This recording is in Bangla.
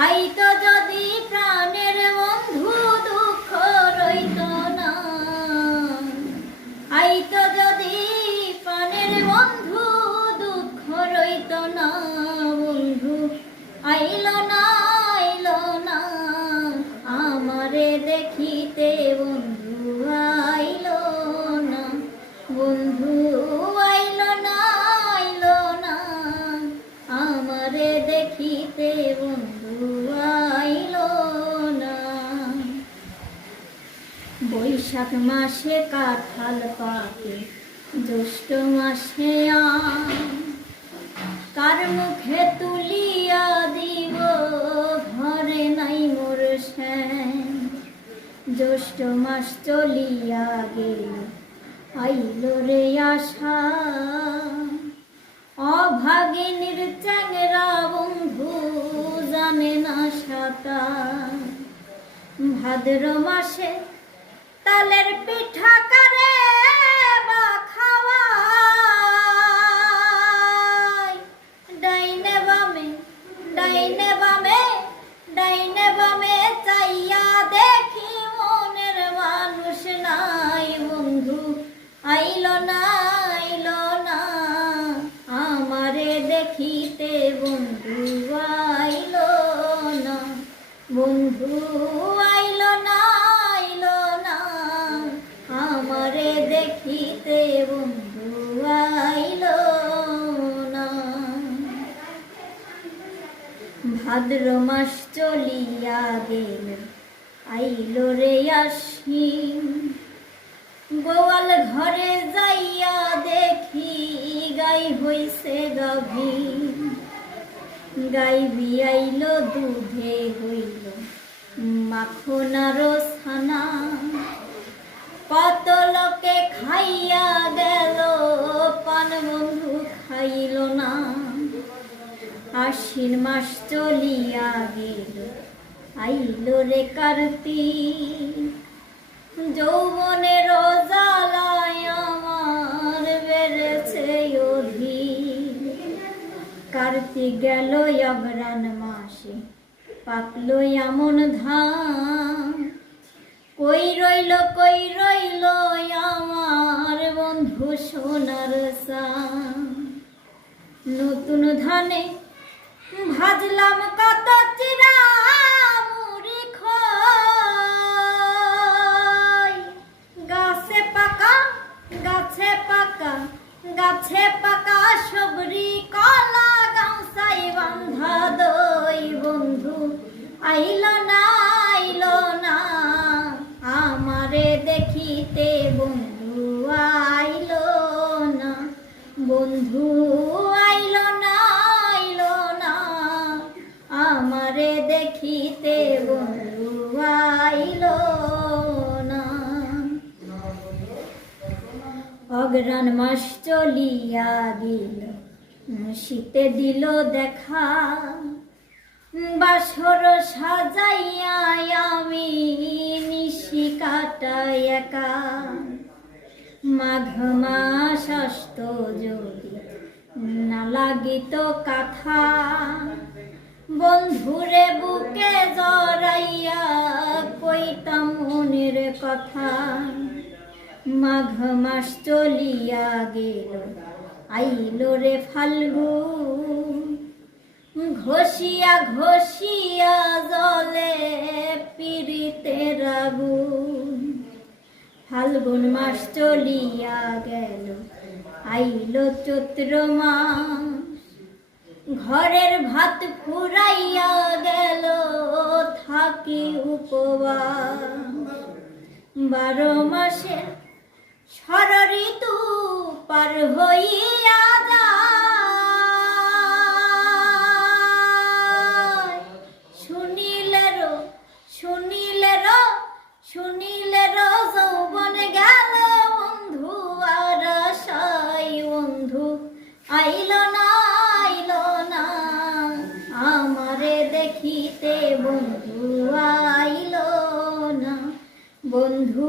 どうぞ。বৈশাখ মাসে কাঁঠাল পাকে, জ্যৈষ্ঠ মাসে কার মুখে তুলিয়া দিব, ঘরে নাই মোর জ্যৈষ্ঠ মাস চলিয়া গেল, আইল রে আশা। অভাগিনীর চ্যাংরা বন্ধু জানে না সাঁতার ভাদ্র মাসে তালের পিঠা করে বা খাওয়াই? ডাইনে বামে ডাইনে বামে ডাইনে বামে চাইয়া দেখি মনের মানুষ নাই বন্ধু। আইলো না দেখিতে বন্ধু আইলো না। ভাদ্র মাস চলিয়া গেল, আইলো রে আশ্বিন। গোয়াল ঘরে যাইয়া দেখি গাই হইছে গাভীর। গাই বিয়াইল, দুধে হইল মাখনার ছানা। কত লোকে খাইয়া গেল, পান বন্ধু খাইল না। আশ্বিন মাস চলিয়া গেল, আইল রে কার্তিক। যৌবনের জ্বালায় আমার বেড়েছে অধীর। কার্তিক গেল অগ্রাণ মাসে, পাকলো এমন ধান। কই রইল কই রইল আমার বন্ধু সোনার সান নতুন ধানে ভাজলাম কত চিরা মুড়ি গাছে পাকা গাছে পাকা গাছে পাকা সবরি কলা গামসাই বান্ধা দই। বন্ধু, আইল না বন্ধু না, আইল না। আমারে না। অগ্রাণ মাস চলিয়া গেল, শীতে দিল দেখা। বাসর সাজাইয়া আমি নিশি কাটাই একা। মাঘ মাস যদি না লাগিত কাথা, বন্ধুরে বুকে জড়াইয়া কইতাম মনের কথা। মাঘ মাস চলিয়া গেল, আইল রে ফাল্গুন। ঘষিয়া ঘষিয়া জলে পিড়িতের আগুন। ফাল্গুন মাস চলিয়া গেল। আইল চৈত্র ঘরের ভাত ফুরাইয়া গেল, থাকি উপবাস। বারো মাসের ষড় ঋতু পার হইয়া যায়। দেখিতে বন্ধু আইল না। বন্ধু